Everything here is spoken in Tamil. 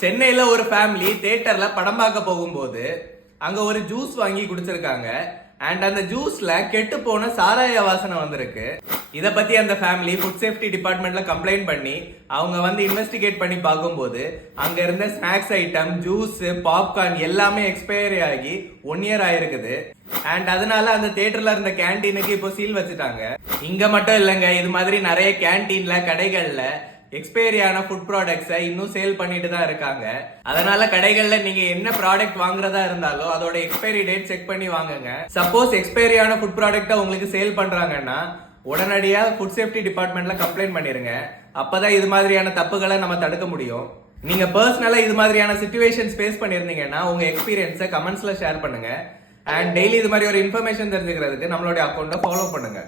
சென்னையில ஒரு ஃபேமிலி தியேட்டர்ல படம் பார்க்க போகும்போது அங்க ஒரு ஜூஸ் வாங்கி குடிச்சிருக்காங்க. அண்ட் அந்த ஜூஸ்ல கெட்டு போன சாராய வாசனை வந்திருக்கு. இத பத்தி அந்த ஃபேமிலி ஃபுட் சேஃப்டி டிபார்ட்மெண்ட்ல கம்ப்ளைண்ட் பண்ணி அவங்க வந்து இன்வெஸ்டிகேட் பண்ணி பார்க்கும்போது அங்க இருந்த ஸ்நாக்ஸ் ஐட்டம், ஜூஸ், பாப்கார்ன் எல்லாமே எக்ஸ்பயரி ஆகி 1 இயர் ஆயிருக்குது. அண்ட் அதனால அந்த தியேட்டர்ல இருந்த கேண்டீனுக்கு இப்போ சீல் வச்சுட்டாங்க. இங்க மட்டும் இல்லைங்க, இது மாதிரி நிறைய கேண்டீன்ல, கடைகள்ல எக்ஸ்பைரி ஆன ஃபுட் ப்ராடக்ட்ஸை இன்னும் சேல் பண்ணிட்டு தான் இருக்காங்க. அதனால கடைகள்ல நீங்க என்ன ப்ராடக்ட் வாங்குறதா இருந்தாலும் அதோட எக்ஸ்பைரி டேட் செக் பண்ணி வாங்குங்க. சப்போஸ் எக்ஸ்பைரி ஆன ஃபுட் ப்ராடக்ட்டை உங்களுக்கு சேல் பண்றாங்கன்னா உடனடியா ஃபுட் சேஃப்டி டிபார்ட்மெண்ட்ல கம்ப்ளைண்ட் பண்ணிருங்க. அப்பதான் இது மாதிரியான தப்புகளை நம்ம தடுக்க முடியும். நீங்க பர்சனலா இது மாதிரியான சிச்சுவேஷன்ஸ் ஃபேஸ் பண்ணிருந்தீங்கன்னா உங்க எக்ஸ்பீரியன்ஸை கமெண்ட்ஸ்ல ஷேர் பண்ணுங்க. அண்ட் டெய்லி இது மாதிரி ஒரு இன்ஃபர்மேஷன் தெரிஞ்சுக்கிறதுக்கு நம்மளுடைய அக்கௌண்ட்டை ஃபாலோ பண்ணுங்க.